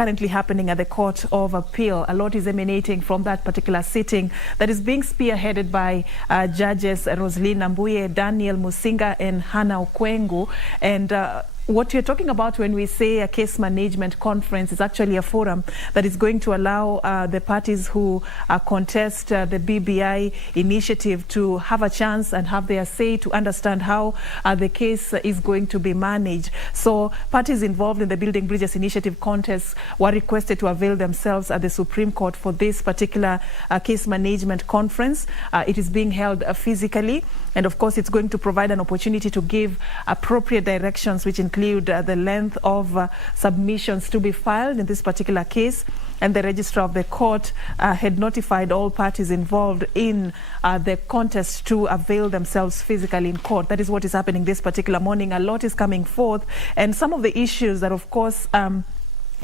currently happening at the Court of Appeal. A lot is emanating from that particular sitting that is being spearheaded by Judges Roslyn Nambuye, Daniel Musinga and Hannah Okwengu. And what you're talking about when we say a case management conference is actually a forum that is going to allow the parties who contest the BBI initiative to have a chance and have their say to understand how the case is going to be managed. So parties involved in the Building Bridges Initiative contest were requested to avail themselves at the Supreme Court for this particular case management conference. It is being held physically, and of course it's going to provide an opportunity to give appropriate directions, which include the length of submissions to be filed in this particular case. And the registrar of the court had notified all parties involved in the contest to avail themselves physically in court. That is what is happening this particular morning. A lot is coming forth, and some of the issues that, of course,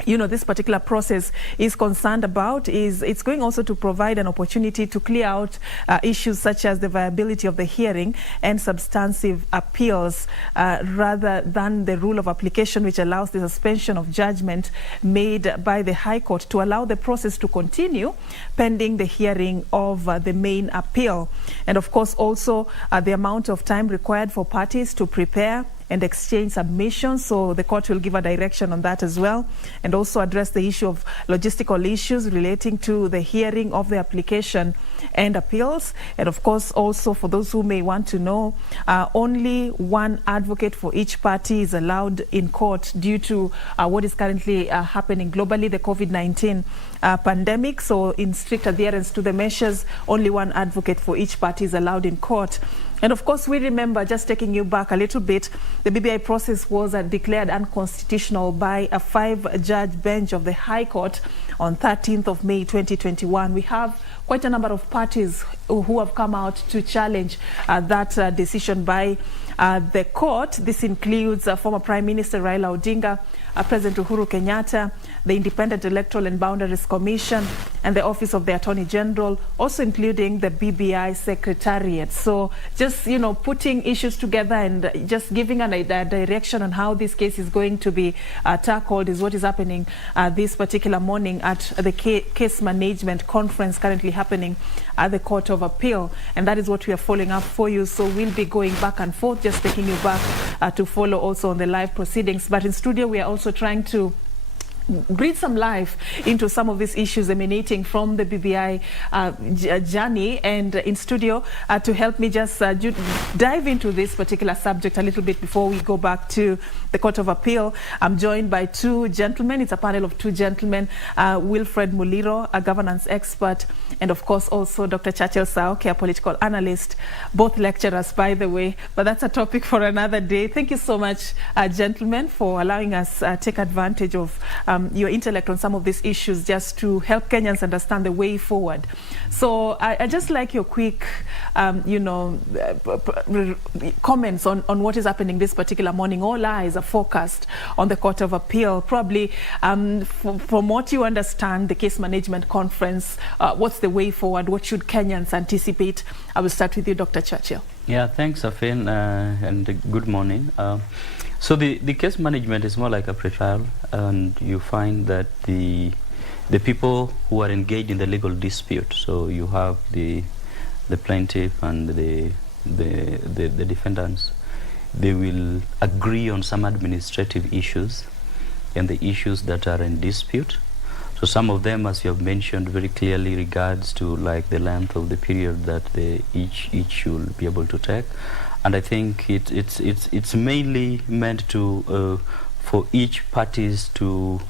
this particular process is concerned about is it's going also to provide an opportunity to clear out issues such as the viability of the hearing and substantive appeals, rather than the rule of application, which allows the suspension of judgment made by the High Court to allow the process to continue pending the hearing of the main appeal. And of course also the amount of time required for parties to prepare and exchange submissions. So the court will give a direction on that as well, and also address the issue of logistical issues relating to the hearing of the application and appeals. And of course also, for those who may want to know, only one advocate for each party is allowed in court due to what is currently happening globally, the COVID-19 pandemic. So in strict adherence to the measures, only one advocate for each party is allowed in court. And of course, we remember, just taking you back a little bit, the BBI process was declared unconstitutional by a 5-judge bench of the High Court on 13th of May 2021. We have quite a number of parties who have come out to challenge that decision by the court. This includes former Prime Minister Raila Odinga, President Uhuru Kenyatta, the Independent Electoral and Boundaries Commission, and the Office of the Attorney General, also including the BBI Secretariat. So just, putting issues together and just giving a direction on how this case is going to be tackled is what is happening this particular morning at the case management conference currently happening at the Court of Appeal. And that is what we are following up for you. So we'll be going back and forth, just taking you back to follow also on the live proceedings. But in studio, we are also trying to breathe some life into some of these issues emanating from the BBI journey. And in studio, to help me just dive into this particular subject a little bit before we go back to the Court of Appeal, I'm joined by two gentlemen. It's a panel of two gentlemen, Wilfred Muliro, a governance expert, and of course also Dr.Churchill Saoke, a political analyst, both lecturers, by the way, but that's a topic for another day. Thank you so much, gentlemen, for allowing us take advantage of your intellect on some of these issues, just to help Kenyans understand the way forward. So I just like your quick, comments on what is happening this particular morning. All eyes are focused on the Court of Appeal. Probably, from what you understand, the case management conference, what's the way forward? What should Kenyans anticipate? I will start with you, Dr. Churchill. Yeah, thanks, Serfine, and good morning. So the case management is more like a pre-trial, and you find that the people who are engaged in the legal dispute, so you have the plaintiff and the defendants, they will agree on some administrative issues and the issues that are in dispute. So some of them, as you have mentioned very clearly, regards to like the length of the period that each should be able to take. And I think it's mainly meant to for each parties to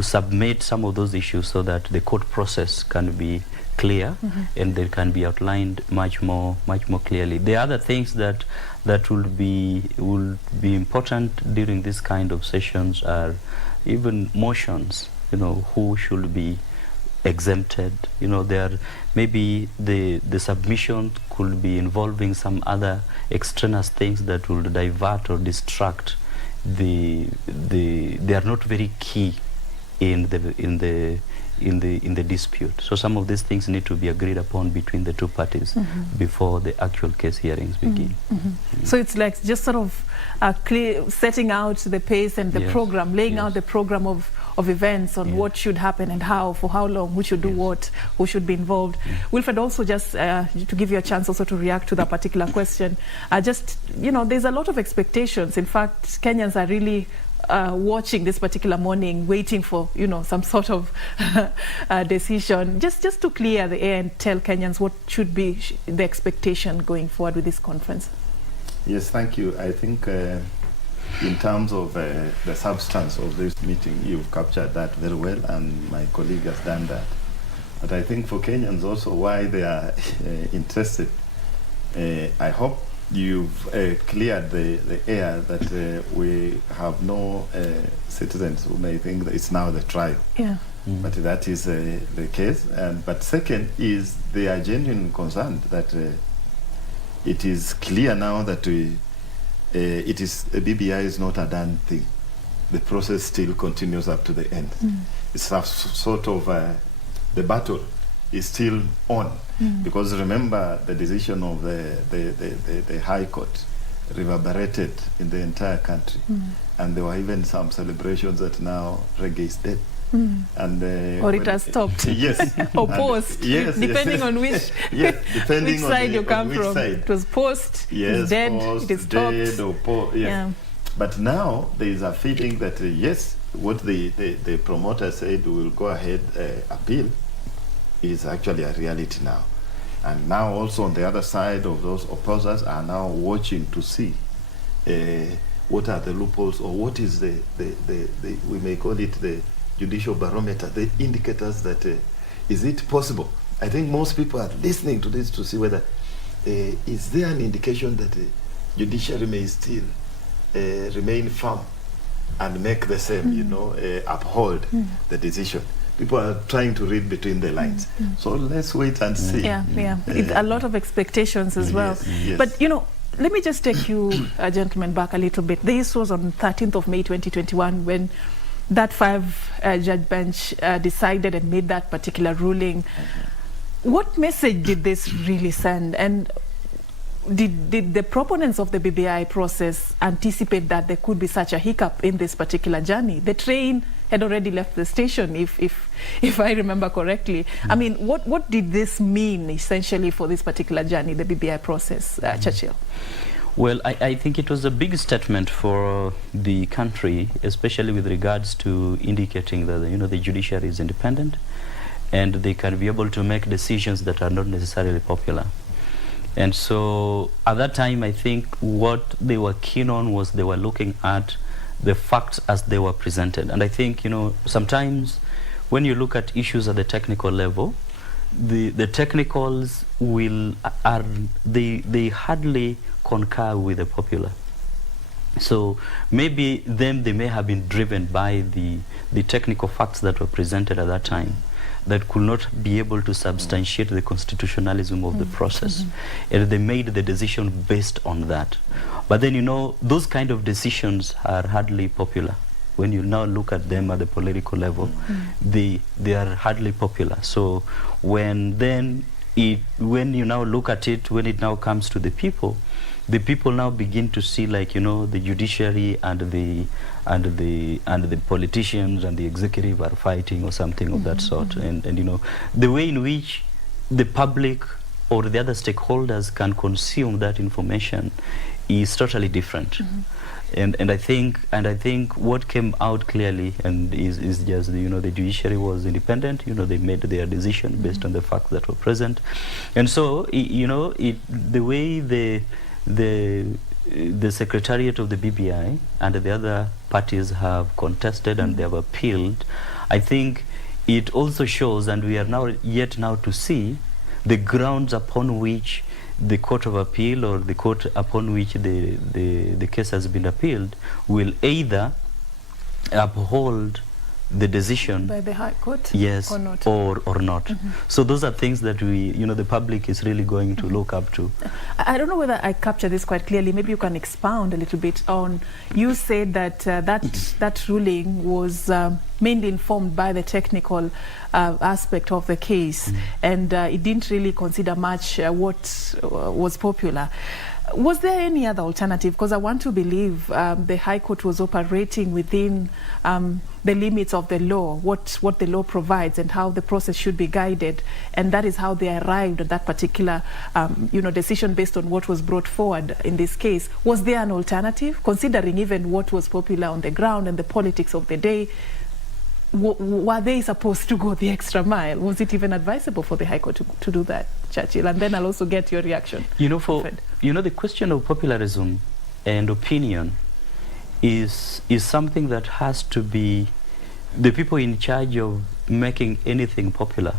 submit some of those issues so that the court process can be clear, and they can be outlined much more clearly. The other things that will be important during this kind of sessions are even motions. Who should be exempted. There maybe the submission could be involving some other extraneous things that will divert or distract they are not very key in the dispute. So some of these things need to be agreed upon between the two parties before the actual case hearings begin. So it's like just sort of setting out the pace and the program, laying out the program of of events on what should happen and how, for how long, who should do what, who should be involved. Wilfred, also just to give you a chance also to react to that particular question, just, you know, there's a lot of expectations. In fact, Kenyans are really watching this particular morning, waiting for, you know, some sort of decision. Just to clear the air and tell Kenyans what should be the expectation going forward with this conference. Yes, thank you. I think in terms of the substance of this meeting, you've captured that very well, and my colleague has done that. But I think for Kenyans also, why they are interested, I hope you've cleared the air that we have no citizens who may think that it's now the trial. Yeah. But that is the case. But second is they are genuinely concerned that it is clear now that BBI is not a done thing. The process still continues up to the end. It's a sort of the battle is still on, because remember the decision of the High Court reverberated in the entire country, and there were even some celebrations that now reggae is dead. And or it has stopped. Yes. Or post. Yes, depending on which, depending which on side you come from. Side. It was post, yes, it's dead, post, it is dead, stopped. or post. Yes. Yeah. But now there is a feeling that yes, what the promoter said will go ahead appeal is actually a reality now. And now also on the other side of those opposers are now watching to see what are the loopholes, or what is the we may call it the judicial barometer, the indicators that is it possible. I think most people are listening to this to see whether is there an indication that the judiciary may still remain firm and make the same, you know, uphold the decision. People are trying to read between the lines. So let's wait and see. Yeah. It's a lot of expectations as well. Yes. But, you know, let me just take you, gentlemen, back a little bit. This was on 13th of May 2021 when that 5-judge bench decided and made that particular ruling. What message did this really send? And did the proponents of the BBI process anticipate that there could be such a hiccup in this particular journey? The train had already left the station, if I remember correctly. I mean, what did this mean essentially for this particular journey, the BBI process, Churchill? Well, I think it was a big statement for the country, especially with regards to indicating that, you know, the judiciary is independent and they can be able to make decisions that are not necessarily popular. And so at that time, I think what they were keen on was they were looking at the facts as they were presented. And I think, you know, sometimes when you look at issues at the technical level, the technicals they hardly concur with the popular. So maybe they may have been driven by the technical facts that were presented at that time that could not be able to substantiate the constitutionalism of the process. And they made the decision based on that. But then, you know, those kind of decisions are hardly popular. When you now look at them at the political level, they are hardly popular. So when you now look at it, when it now comes to the people now begin to see, like, you know, the judiciary and the politicians and the executive are fighting or something of that sort. And you know, the way in which the public or the other stakeholders can consume that information is totally different. And I think what came out clearly and is just the, you know, the judiciary was independent. You know, they made their decision based on the facts that were present. And so you know, the way the secretariat of the BBI and the other parties have contested and they have appealed, I think it also shows, and we are now to see the grounds upon which the Court of Appeal or the court upon which the case has been appealed will either uphold the decision by the High Court, yes, or not. Or not. So those are things that the public is really going to look up to. I don't know whether I capture this quite clearly. Maybe you can expound a little bit on. You said that that ruling was mainly informed by the technical aspect of the case, and it didn't really consider much what was popular. Was there any other alternative? Because I want to believe the High Court was operating within the limits of the law, what the law provides and how the process should be guided, and that is how they arrived at that particular decision based on what was brought forward in this case. Was there an alternative, considering even what was popular on the ground and the politics of the day? Were they supposed to go the extra mile? Was it even advisable for the High Court to do that, Churchill? And then I'll also get your reaction. The question of popularism and opinion is something that has to be, the people in charge of making anything popular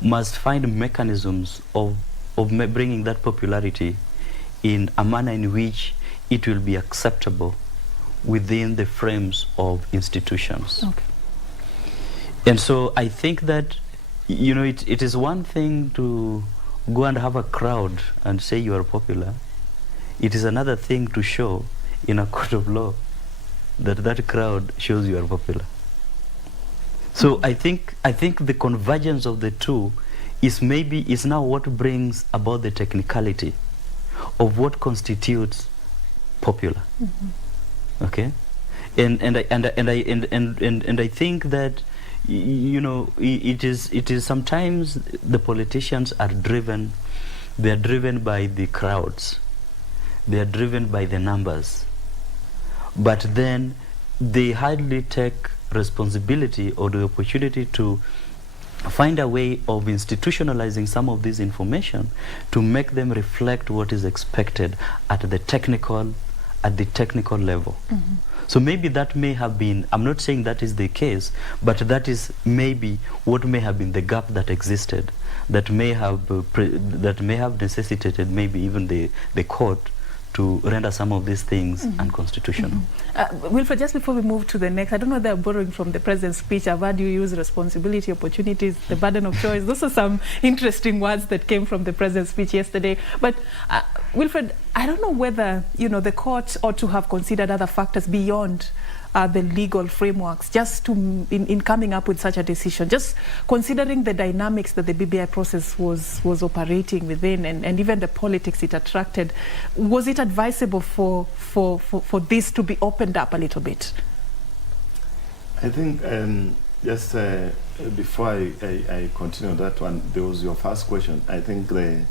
must find mechanisms of bringing that popularity in a manner in which it will be acceptable within the frames of institutions. Okay. And so I think that, it is one thing to go and have a crowd and say you are popular. It is another thing to show in a court of law that crowd shows you are popular. So I think the convergence of the two is now what brings about the technicality of what constitutes popular. Okay? And I think that it is sometimes the politicians are driven. They are driven by the crowds. They are driven by the numbers. But then they hardly take responsibility or the opportunity to find a way of institutionalizing some of this information to make them reflect what is expected at the technical level. So maybe that may have been, I'm not saying that is the case, but that is maybe what may have been the gap that existed, that may have necessitated maybe even the court to render some of these things unconstitutional. Wilfred, just before we move to the next, I don't know whether I'm borrowing from the President's speech. I've heard you use responsibility, opportunities, the burden of choice. Those are some interesting words that came from the President's speech yesterday. But Wilfred, I don't know whether the court ought to have considered other factors beyond the legal frameworks, just in coming up with such a decision, just considering the dynamics that the BBI process was operating within, and even the politics it attracted. Was it advisable for this to be opened up a little bit? I think just before I continue on that one, there was your first question. I think the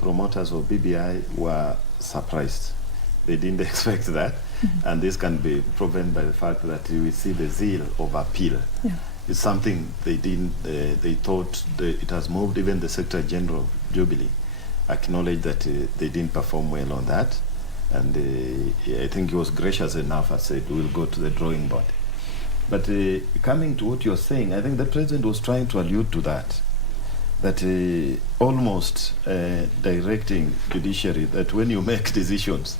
promoters of BBI were surprised. They didn't expect that. And this can be proven by the fact that you will see the zeal of appeal. It's something they didn't, they thought it has moved. Even the Secretary General of Jubilee acknowledged that they didn't perform well on that. And I think he was gracious enough and said, we'll go to the drawing board. But coming to what you're saying, I think the President was trying to allude to that almost directing judiciary that when you make decisions,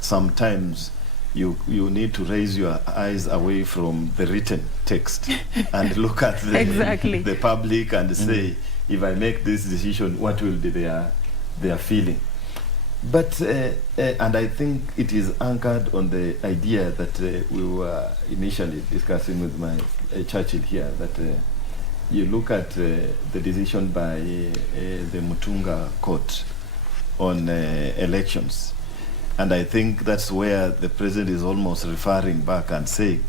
sometimes you need to raise your eyes away from the written text and look at the public and say, if I make this decision, what will be their feeling? But and I think it is anchored on the idea that we were initially discussing with my Churchill here, that you look at the decision by the Mutunga court on elections. And I think that's where the President is almost referring back and saying,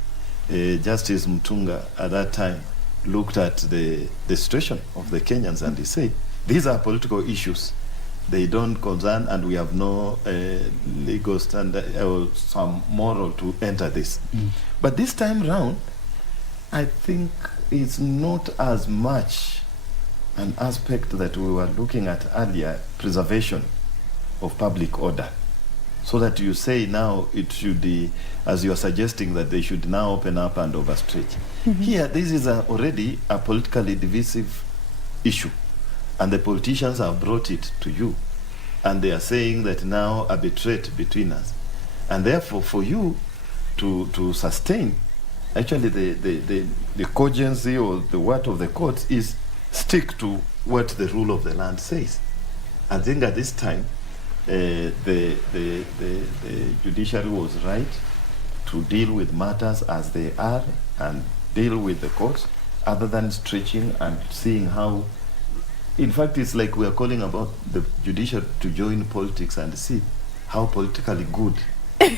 Justice Mutunga at that time looked at the situation of the Kenyans and he said, these are political issues. They don't concern, and we have no legal standard or some moral to enter this. But this time round, I think it's not as much an aspect that we were looking at earlier, preservation of public order. So that you say now it should be, as you are suggesting, that they should now open up and overstretch. Here, this is already a politically divisive issue. And the politicians have brought it to you. And they are saying that now arbitrate between us. And therefore, for you to sustain, actually the cogency or the word of the courts is stick to what the rule of the land says. I think at this time, the judiciary was right to deal with matters as they are and deal with the courts other than stretching and seeing how. In fact, it's like we are calling about the judiciary to join politics and see how politically good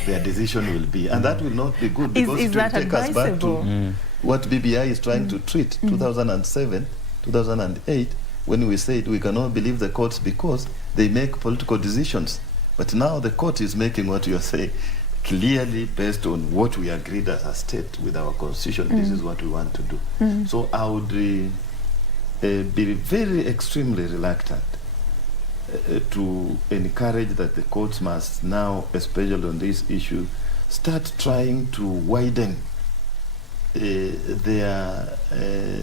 their decision will be. And that will not be good, because is it will that take us back to what BBI is trying to treat, 2007, 2008, when we said we cannot believe the courts because they make political decisions. But now the court is making what you are saying clearly based on what we agreed as a state with our constitution. This is what we want to do. So I would be very extremely reluctant to encourage that the courts must now, especially on this issue, start trying to widen their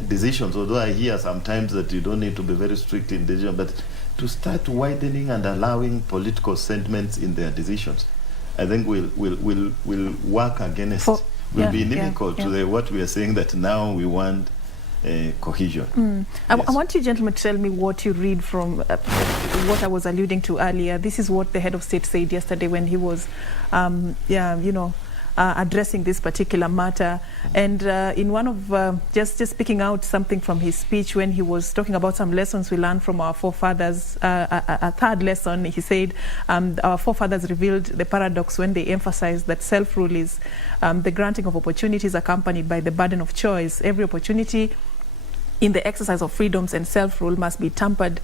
decisions. Although I hear sometimes that you don't need to be very strict in decision, but to start widening and allowing political sentiments in their decisions, I think will work against, will be inimical to what we are saying, that now we want cohesion. I want you gentlemen to tell me what you read from what I was alluding to earlier. This is what the head of state said yesterday when he was, addressing this particular matter. And in one of, just picking out something from his speech when he was talking about some lessons we learned from our forefathers, a third lesson, he said, our forefathers revealed the paradox when they emphasized that self-rule is the granting of opportunities accompanied by the burden of choice. Every opportunity in the exercise of freedoms and self-rule must be tempered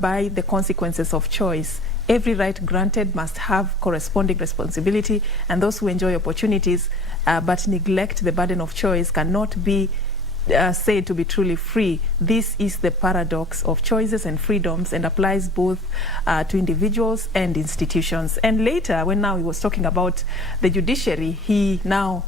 by the consequences of choice. Every right granted must have corresponding responsibility, and those who enjoy opportunities but neglect the burden of choice cannot be said to be truly free. This is the paradox of choices and freedoms, and applies both to individuals and institutions. And later, when now he was talking about the judiciary, he now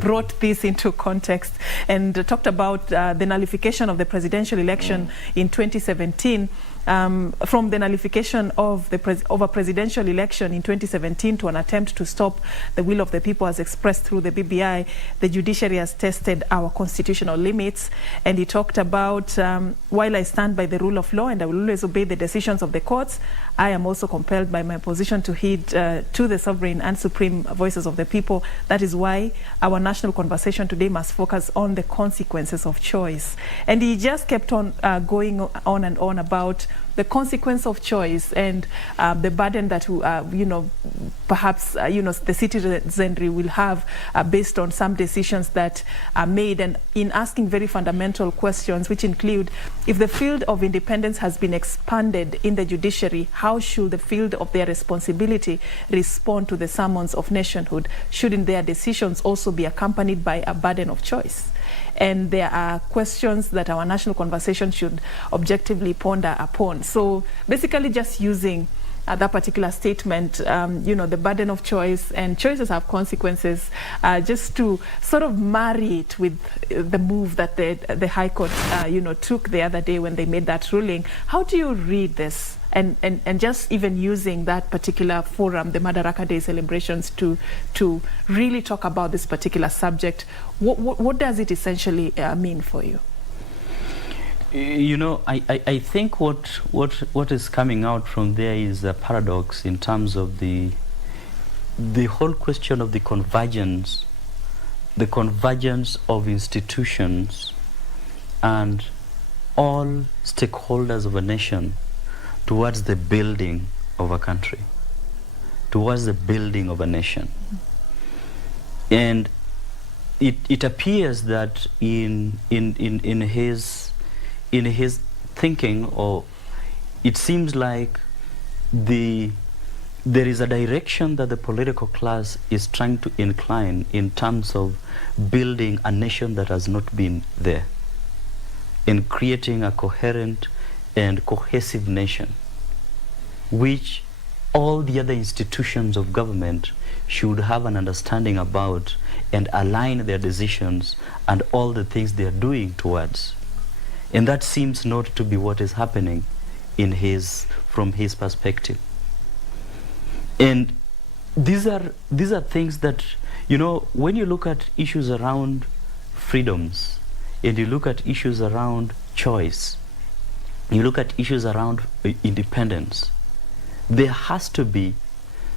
brought this into context and talked about the nullification of the presidential election in 2017. From the nullification of a presidential election in 2017 to an attempt to stop the will of the people as expressed through the BBI, the judiciary has tested our constitutional limits. And he talked about, while I stand by the rule of law and I will always obey the decisions of the courts, I am also compelled by my position to heed to the sovereign and supreme voices of the people. That is why our national conversation today must focus on the consequences of choice. And he just kept on going on and on about the consequence of choice and the burden that, perhaps, the citizenry will have based on some decisions that are made, and in asking very fundamental questions, which include, if the field of independence has been expanded in the judiciary, how should the field of their responsibility respond to the summons of nationhood? Shouldn't their decisions also be accompanied by a burden of choice? And there are questions that our national conversation should objectively ponder upon. So basically just using that particular statement, the burden of choice and choices have consequences, just to sort of marry it with the move that the High Court, took the other day when they made that ruling. How do you read this? And just even using that particular forum, the Madaraka Day celebrations, to really talk about this particular subject, what does it essentially mean for you? I think what is coming out from there is a paradox in terms of the whole question of the convergence of institutions and all stakeholders of a nation towards the building of a country, towards the building of a nation. And it appears that in his thinking, or it seems like there is a direction that the political class is trying to incline in terms of building a nation that has not been there, in creating a coherent and cohesive nation, which all the other institutions of government should have an understanding about and align their decisions and all the things they are doing towards. And that seems not to be what is happening from his perspective. And these are things that, when you look at issues around freedoms, and you look at issues around choice, you look at issues around independence, there has to be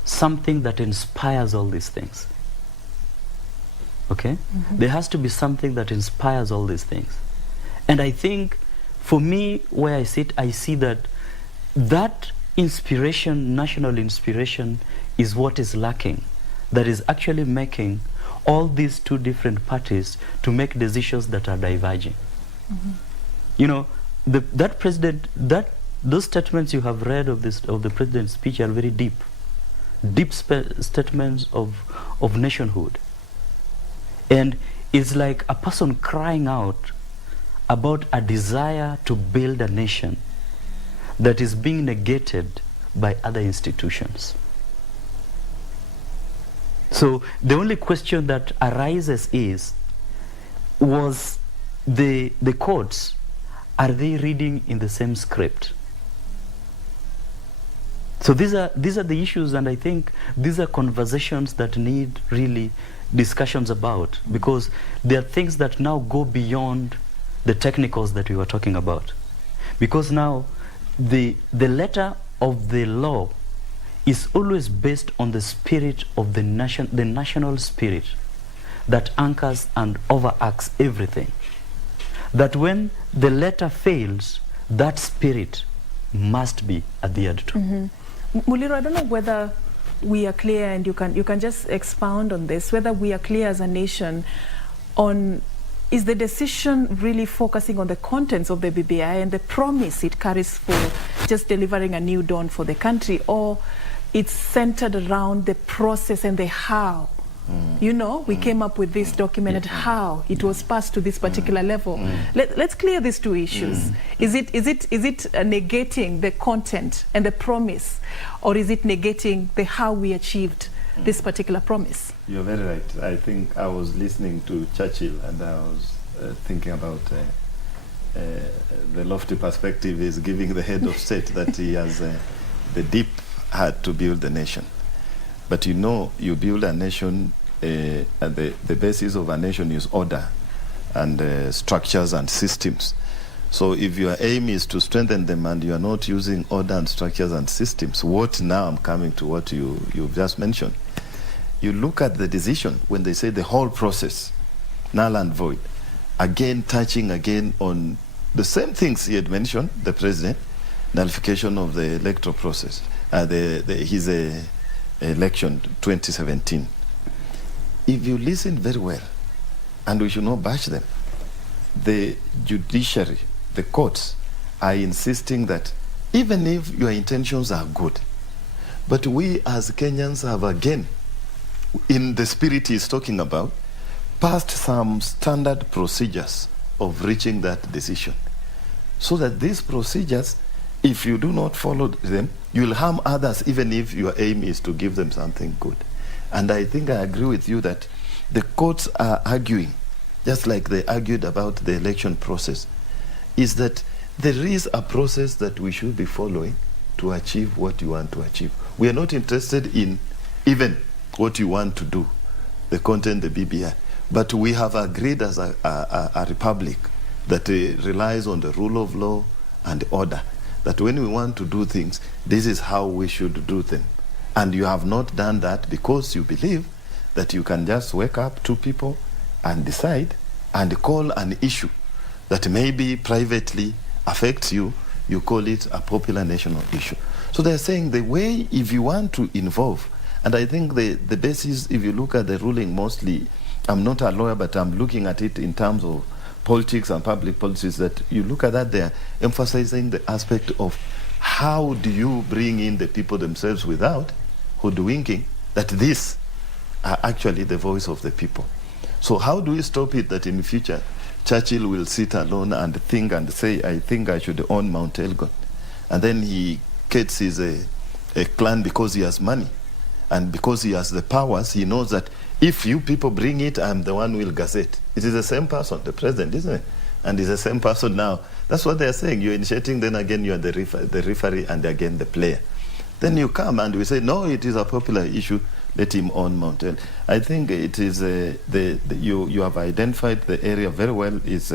something that inspires all these things. okay? There has to be something that inspires all these things. And I think, for me, where I sit, I see that inspiration, national inspiration, is what is lacking. That is actually making all these two different parties to make decisions that are diverging. You know, those statements you have read of the president's speech are very deep statements of nationhood. And it's like a person crying out about a desire to build a nation that is being negated by other institutions. So the only question that arises is, was the courts, are they reading in the same script? So these are the issues, and I think these are conversations that need really discussions about, because there are things that now go beyond the technicals that we were talking about. Because now the letter of the law is always based on the spirit of the national spirit that anchors and overacts everything. That when the letter fails, that spirit must be adhered to. Muliro, I don't know whether we are clear, and you can just expound on this, whether we are clear as a nation on, is the decision really focusing on the contents of the BBI and the promise it carries for just delivering a new dawn for the country, or it's centered around the process and the how? You know, we came up with this document and how it was passed to this particular level. Let's clear these two issues. Is it negating the content and the promise, or is it negating the how we achieved this particular promise? You're very right. I think I was listening to Churchill, and I was thinking about the lofty perspective is giving the head of state that he has the deep heart to build a nation. But you know, you build a nation, and the basis of a nation is order and structures and systems. So if your aim is to strengthen them and you are not using order and structures and systems, what now, I'm coming to what you've just mentioned. You look at the decision when they say the whole process, null and void, again touching again on the same things he had mentioned, the president, nullification of the electoral process, his election 2017. If you listen very well, and we should not bash them, the judiciary, the courts, are insisting that even if your intentions are good, but we as Kenyans have again, in the spirit he's talking about, passed some standard procedures of reaching that decision. So that these procedures, if you do not follow them, you will harm others, even if your aim is to give them something good. And I think I agree with you that the courts are arguing, just like they argued about the election process, is that there is a process that we should be following to achieve what you want to achieve. We are not interested in even what you want to do, the content, the BBI. But we have agreed as a republic that relies on the rule of law and order, that when we want to do things, this is how we should do them. And you have not done that because you believe that you can just wake up two people and decide and call an issue that maybe privately affects you, you call it a popular national issue. So they're saying the way, if you want to involve, and I think the basis, if you look at the ruling mostly, I'm not a lawyer, but I'm looking at it in terms of politics and public policies, that you look at that, they're emphasizing the aspect of how do you bring in the people themselves without hoodwinking that these are actually the voice of the people. So how do we stop it that in the future Churchill will sit alone and think and say, I think I should own Mount Elgon, and then he gets his a clan because he has money and because he has the powers. He knows that if you people bring it, I'm the one who will gazette. It is the same person, the president, isn't it? And it's the same person now. That's what they're saying. You're initiating, then again you're the referee, and again the player. Then you come and we say, no, it is a popular issue, let him own Mount El. I think it is, you have identified the area very well. Is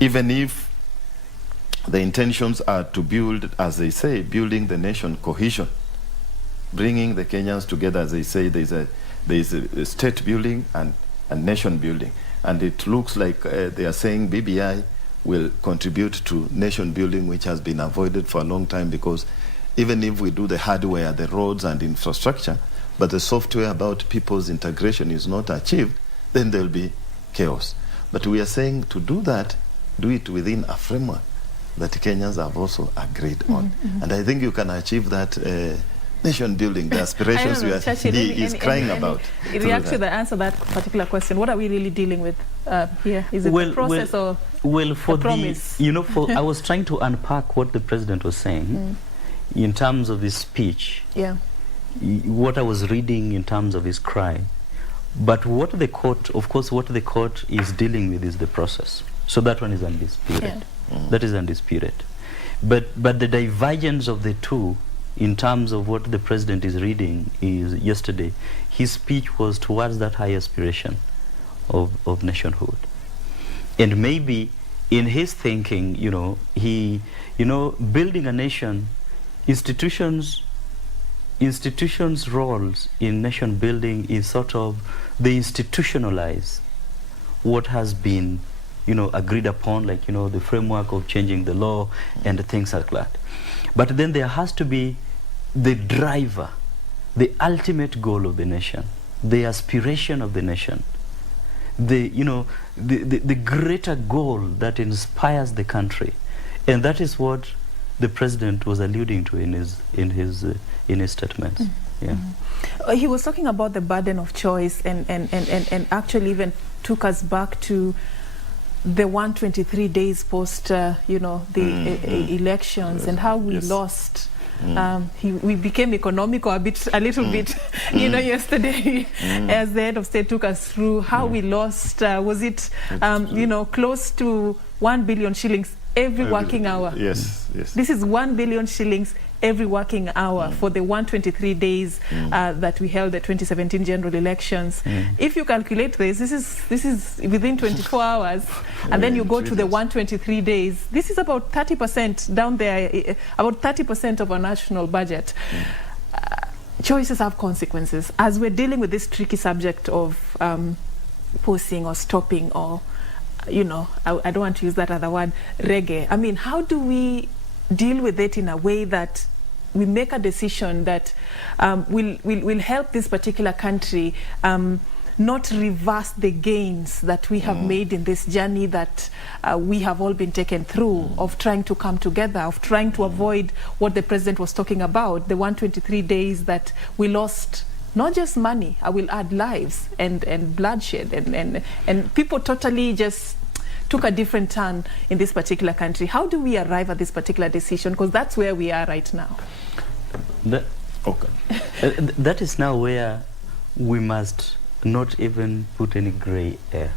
even if the intentions are to build, as they say, building the nation cohesion, bringing the Kenyans together, as they say, there is a state building, and and nation building. And it looks like they are saying BBI will contribute to nation building, which has been avoided for a long time, because even if we do the hardware, the roads and infrastructure, but the software about people's integration is not achieved, then there will be chaos. But we are saying to do that, do it within a framework that Kenyans have also agreed on. And I think you can achieve that nation building, the aspirations he is crying about. In reaction to the answer to that particular question, what are we really dealing with here? Is it the process or for the promise? I was trying to unpack what the president was saying in terms of his speech. Yeah. What I was reading in terms of his cry. But what the court, of course, what the court is dealing with is the process. So that one is undisputed. Yeah. That is undisputed. But the divergence of the two in terms of what the president is reading is yesterday, his speech was towards that high aspiration of nationhood. And maybe in his thinking, building a nation, institutions' roles in nation building is sort of, they institutionalize what has been, agreed upon, like, the framework of changing the law and things like that. But then there has to be the driver, the ultimate goal of the nation, the aspiration of the nation, the greater goal that inspires the country. And that is what the president was alluding to in his statements. Yeah. He was talking about the burden of choice and actually even took us back to the 123 days post the elections and how we lost. We became economical a little bit, yesterday as the head of state took us through how we lost, was it, close to 1 billion shillings every working hour. Yes. This is 1 billion shillings every working hour for the 123 days that we held the 2017 general elections. If you calculate this is within 24 hours, and then you go to the 123 days. This is about 30% down there, about 30% of our national budget. Choices have consequences. As we're dealing with this tricky subject of pausing or stopping or, I don't want to use that other word, reggae. I mean, how do we deal with it in a way that we make a decision that will help this particular country not reverse the gains that we have made in this journey that we have all been taken through, of trying to come together, of trying to avoid what the president was talking about, the 123 days that we lost not just money, I will add lives and bloodshed and people totally just took a different turn in this particular country. How do we arrive at this particular decision? Because that's where we are right now. That is now where we must not even put any gray area.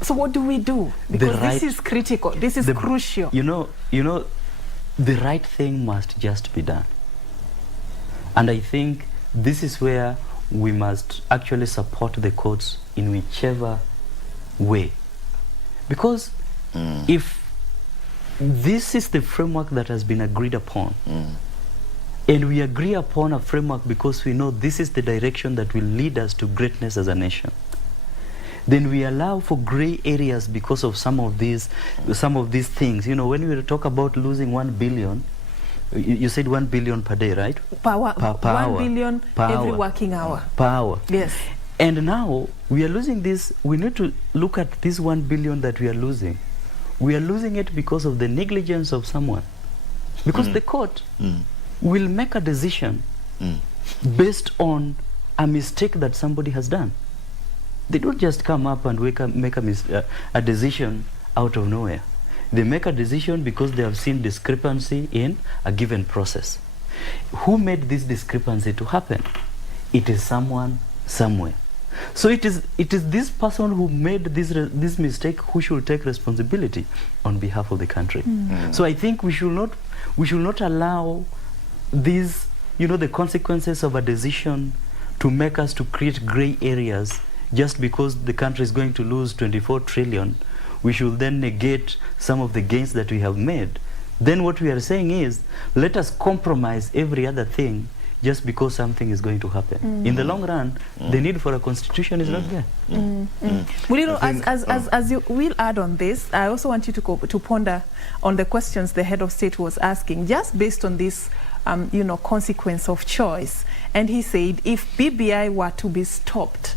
So what do we do? Because this is critical. This is crucial. The right thing must just be done. And I think this is where we must actually support the courts in whichever way. Because if this is the framework that has been agreed upon, and we agree upon a framework because we know this is the direction that will lead us to greatness as a nation, then we allow for gray areas because of some of these things. When we talk about losing 1 billion, you said 1 billion per day, right? Per 1 billion every working hour. Per hour. Yes. And now we are losing this. We need to look at this 1 billion that we are losing. We are losing it because of the negligence of someone. Because the court will make a decision based on a mistake that somebody has done. They don't just come up and make a decision out of nowhere. They make a decision because they have seen discrepancy in a given process. Who made this discrepancy to happen? It is someone somewhere. So it is this person who made this mistake who should take responsibility on behalf of the country. So I think we should not allow these, the consequences of a decision to make us to create gray areas just because the country is going to lose 24 trillion. We should then negate some of the gains that we have made. Then what we are saying is, let us compromise every other thing just because something is going to happen. In the long run, the need for a constitution is not there. Muliro, as you will add on this, I also want you to ponder on the questions the head of state was asking, just based on this consequence of choice. And he said, if BBI were to be stopped,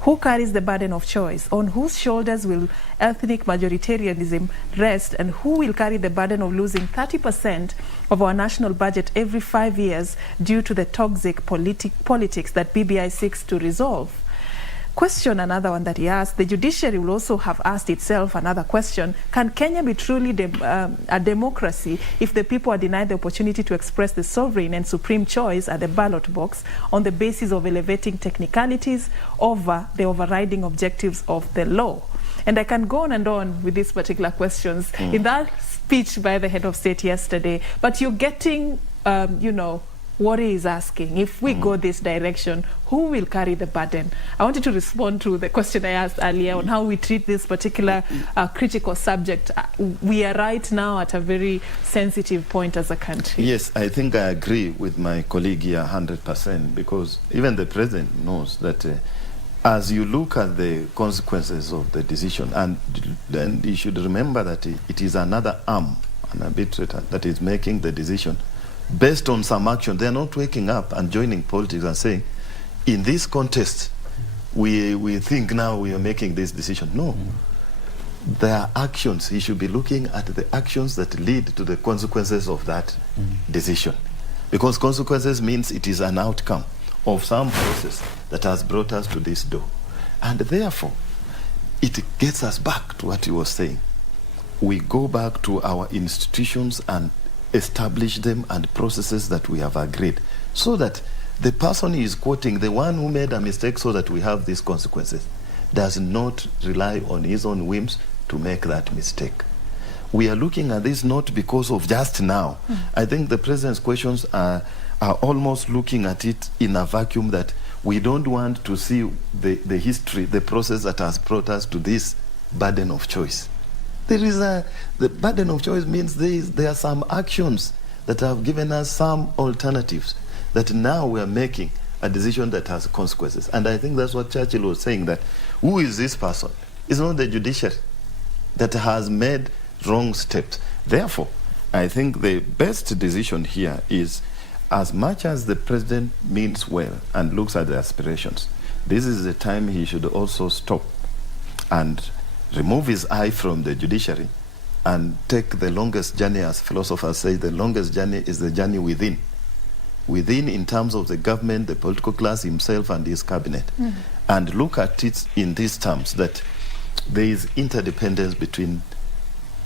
who carries the burden of choice? On whose shoulders will ethnic majoritarianism rest, and who will carry the burden of losing 30% of our national budget every 5 years due to the toxic politics that BBI seeks to resolve? Question another one that he asked, the judiciary will also have asked itself another question. Can Kenya be truly a democracy if the people are denied the opportunity to express the sovereign and supreme choice at the ballot box on the basis of elevating technicalities over the overriding objectives of the law? And I can go on and on with these particular questions in that speech by the head of state yesterday, but you're getting, what he is asking. If we go this direction, who will carry the burden? I wanted to respond to the question I asked earlier on how we treat this particular critical subject. We are right now at a very sensitive point as a country. Yes, I think I agree with my colleague here 100%, because even the president knows that as you look at the consequences of the decision, and then you should remember that it is another arm, an arbitrator, that is making the decision based on some action. They are not waking up and joining politics and saying, in this contest, we think now we are making this decision. No. There are actions. He should be looking at the actions that lead to the consequences of that decision. Because consequences means it is an outcome of some process that has brought us to this door. And therefore, it gets us back to what he was saying. We go back to our institutions and establish them and processes that we have agreed, so that the person he is quoting, the one who made a mistake so that we have these consequences, does not rely on his own whims to make that mistake. We are looking at this not because of just now. I think the president's questions are almost looking at it in a vacuum, that we don't want to see the history, the process that has brought us to this burden of choice. The burden of choice means there are some actions that have given us some alternatives, that now we are making a decision that has consequences. And I think that's what Churchill was saying, that who is this person? It's not the judiciary that has made wrong steps. Therefore, I think the best decision here is, as much as the president means well and looks at the aspirations, this is the time he should also stop and remove his eye from the judiciary and take the longest journey. As philosophers say, the longest journey is the journey within. Within, in terms of the government, the political class, himself and his cabinet. And look at it in these terms, that there is interdependence between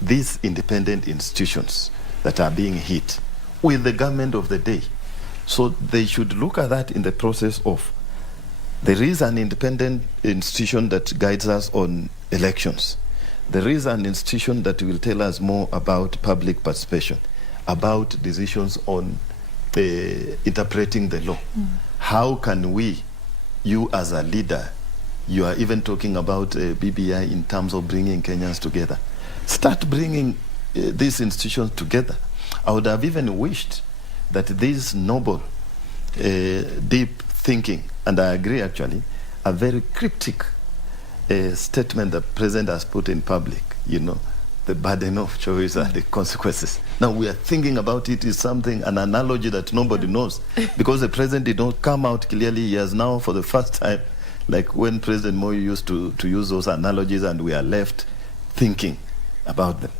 these independent institutions that are being hit with the government of the day. So they should look at that in the process of, there is an independent institution that guides us on elections. There is an institution that will tell us more about public participation, about decisions on interpreting the law. How can we, you as a leader, you are even talking about BBI in terms of bringing Kenyans together. Start bringing these institutions together. I would have even wished that this noble, deep thinking, and I agree actually, a very cryptic statement that the president has put in public, the burden of choice and the consequences. Now we are thinking about it is something, an analogy that nobody knows, because the president did not come out clearly. He has now, for the first time, like when President Moi used to use those analogies and we are left thinking about them.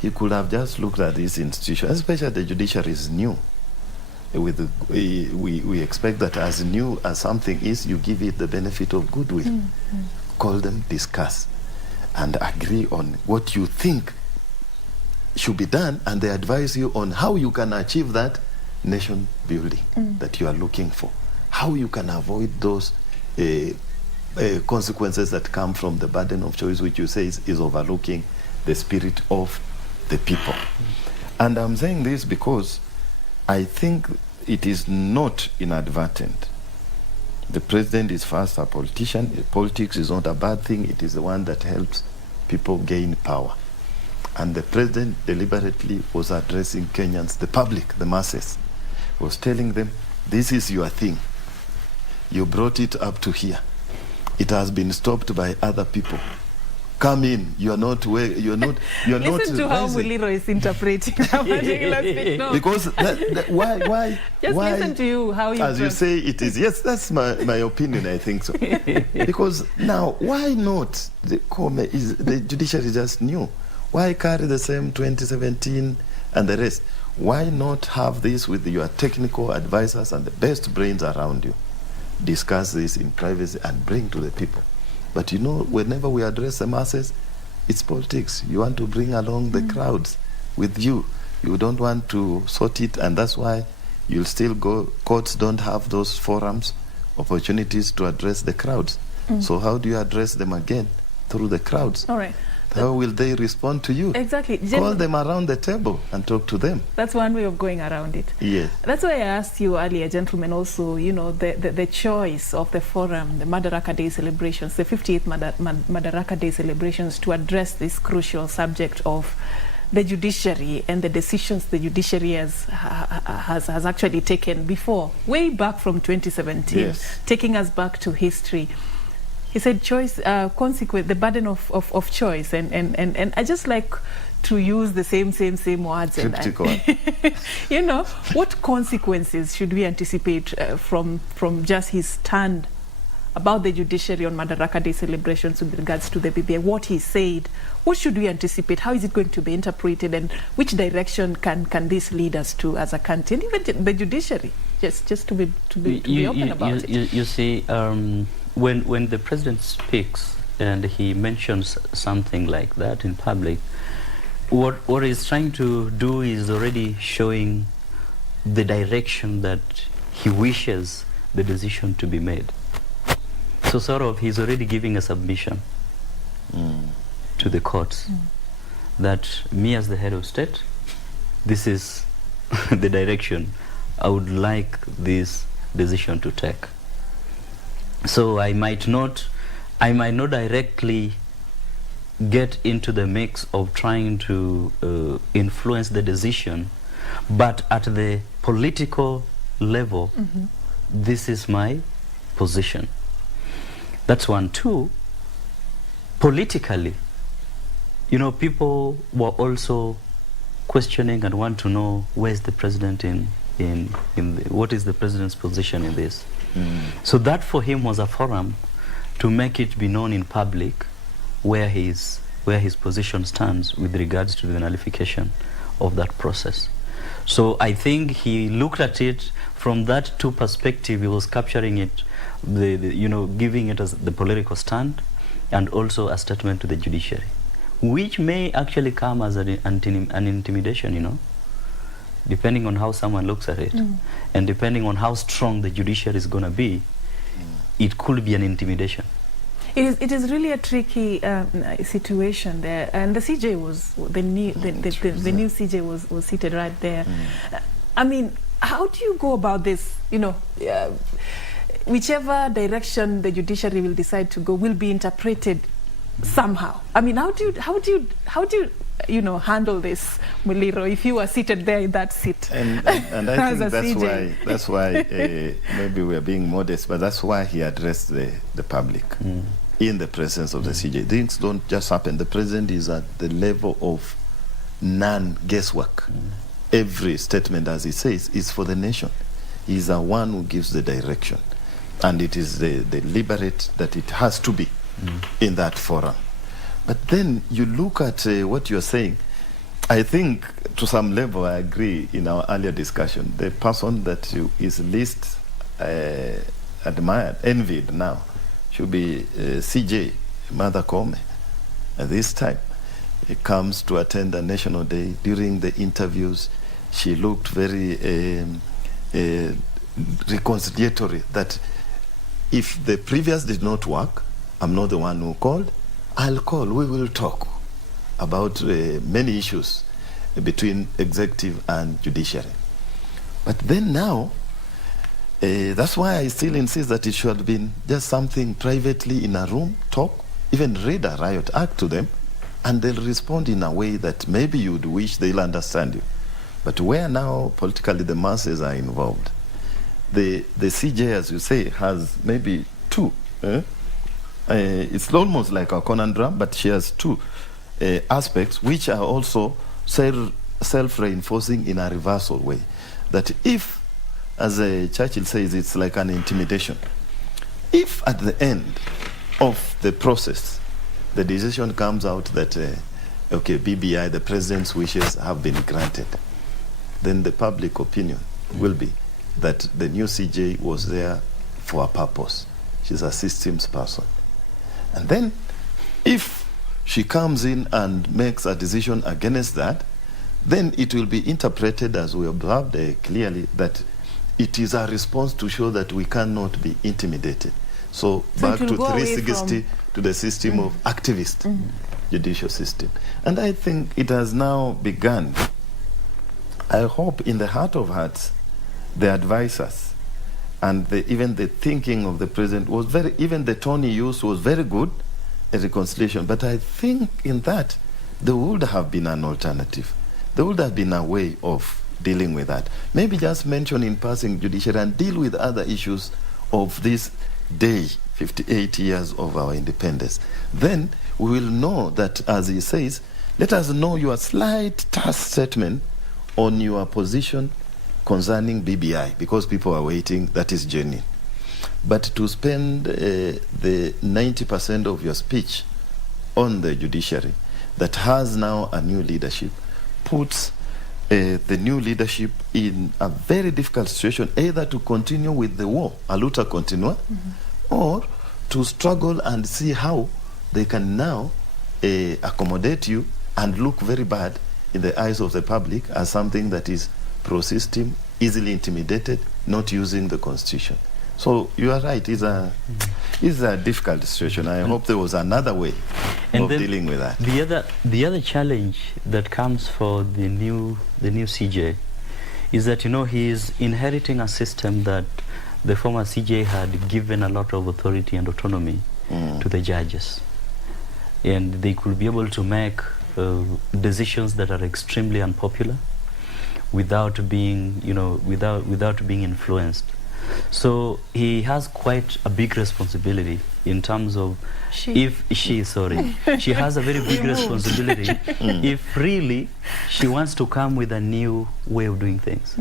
He could have just looked at this institution, especially the judiciary is new. We expect that as new as something is, you give it the benefit of goodwill. Call them, discuss, and agree on what you think should be done, and they advise you on how you can achieve that nation building that you are looking for, how you can avoid those consequences that come from the burden of choice, which you say is overlooking the spirit of the people. And I'm saying this because I think it is not inadvertent. The president is first a politician. Politics is not a bad thing. It is the one that helps people gain power. And the president deliberately was addressing Kenyans, the public, the masses. He was telling them, this is your thing. You brought it up to here. It has been stopped by other people. Come in. You're not. Listen to how Muliro is interpreting. No. Because why? Just listen to you how you. As you say, it is. Yes, that's my opinion. I think so. Because now, why not? The judiciary just new. Why carry the same 2017 and the rest? Why not have this with your technical advisors and the best brains around you? Discuss this in privacy and bring to the people. But you know, whenever we address the masses, it's politics. You want to bring along the crowds with you. You don't want to sort it, and that's why you'll still go. Courts don't have those forums, opportunities to address the crowds. So how do you address them again? Through the crowds. All right. How will they respond to you? Exactly. Call them around the table and talk to them. That's one way of going around it. Yes. That's why I asked you earlier, gentlemen, also, you know, the choice of the forum, the Madaraka Day celebrations, the 58th Madaraka Day celebrations, to address this crucial subject of the judiciary and the decisions the judiciary has actually taken before, way back from 2017, yes, taking us back to history. He said choice, consequence, the burden of choice, and I just like to use the same words. You know, what consequences should we anticipate from just his stand about the judiciary on Madaraka Day celebrations with regards to the BBI? What he said, what should we anticipate? How is it going to be interpreted, and which direction can this lead us to as a country, and even the judiciary? Just to be open about it. You see. When the president speaks and he mentions something like that in public, what he's trying to do is already showing the direction that he wishes the decision to be made. So sort of he's already giving a submission to the courts that me as the head of state, this is the direction I would like this decision to take. So I might not directly get into the mix of trying to influence the decision, but at the political level, this is my position. That's one. Two, politically, you know, people were also questioning and want to know where's the president what is the president's position in this. So that for him was a forum to make it be known in public where his position stands with regards to the nullification of that process. So I think he looked at it from that two perspective. He was capturing it, giving it as the political stand and also a statement to the judiciary, which may actually come as an intimidation, you know, depending on how someone looks at it, and depending on how strong the judiciary is going to be, it could be an intimidation. It is really a tricky situation there, and the CJ was the new CJ was seated right there. I mean, how do you go about this? You know, whichever direction the judiciary will decide to go will be interpreted somehow. I mean, how do you handle this, Muliro, if you were seated there in that seat? And I think that's why maybe we are being modest, but that's why he addressed the public in the presence of the CJ. Things don't just happen. The president is at the level of non-guesswork. Every statement, as he says, is for the nation. He's the one who gives the direction, and it is the deliberate that it has to be in that forum. But then you look at what you're saying. I think to some level I agree in our earlier discussion. The person that is least admired, envied now, should be CJ, Mother Kome. At this time, he comes to attend a National Day. During the interviews, she looked very reconciliatory, that if the previous did not work, I'm not the one who called, I'll call. We will talk about many issues between executive and judiciary. But then now, that's why I still insist that it should have been just something privately in a room, talk, even read a riot act to them, and they'll respond in a way that maybe you'd wish they'll understand you. But where now politically the masses are involved, the CJ, as you say, has maybe two. It's almost like a conundrum, but she has two aspects which are also self-reinforcing in a reversal way. That if, as Churchill says, it's like an intimidation. If at the end of the process, the decision comes out that, okay, BBI, the president's wishes have been granted, then the public opinion will be that the new CJ was there for a purpose. She's a systems person. And then if she comes in and makes a decision against that, then it will be interpreted, as we observed clearly, that it is a response to show that we cannot be intimidated. So back to 360, to the system of activist judicial system. And I think it has now begun. I hope in the heart of hearts, the advisors and even the thinking of the president was very, even the tone he used was very good, a reconciliation. But I think in that, there would have been an alternative. There would have been a way of dealing with that. Maybe just mention in passing judiciary and deal with other issues of this day, 58 years of our independence. Then we will know that, as he says, let us know your slight terse statement on your position concerning BBI, because people are waiting, that is genuine. But to spend the 90% of your speech on the judiciary that has now a new leadership puts the new leadership in a very difficult situation, either to continue with the war, a luta continua, or to struggle and see how they can now accommodate you and look very bad in the eyes of the public as something that is pro-system, easily intimidated, not using the constitution. So you are right, it's a difficult situation. I hope there was another way of dealing with that. The other challenge that comes for the new CJ is that, you know, he is inheriting a system that the former CJ had given a lot of authority and autonomy to the judges, and they could be able to make decisions that are extremely unpopular without being, you know, without being influenced. So he has quite a big responsibility in terms of she has a very big responsibility if really she wants to come with a new way of doing things.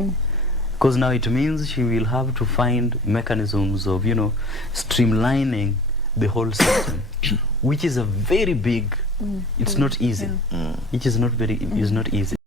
Because now it means she will have to find mechanisms of, you know, streamlining the whole system, which is a very big, it's not easy. It is not very, it's not easy.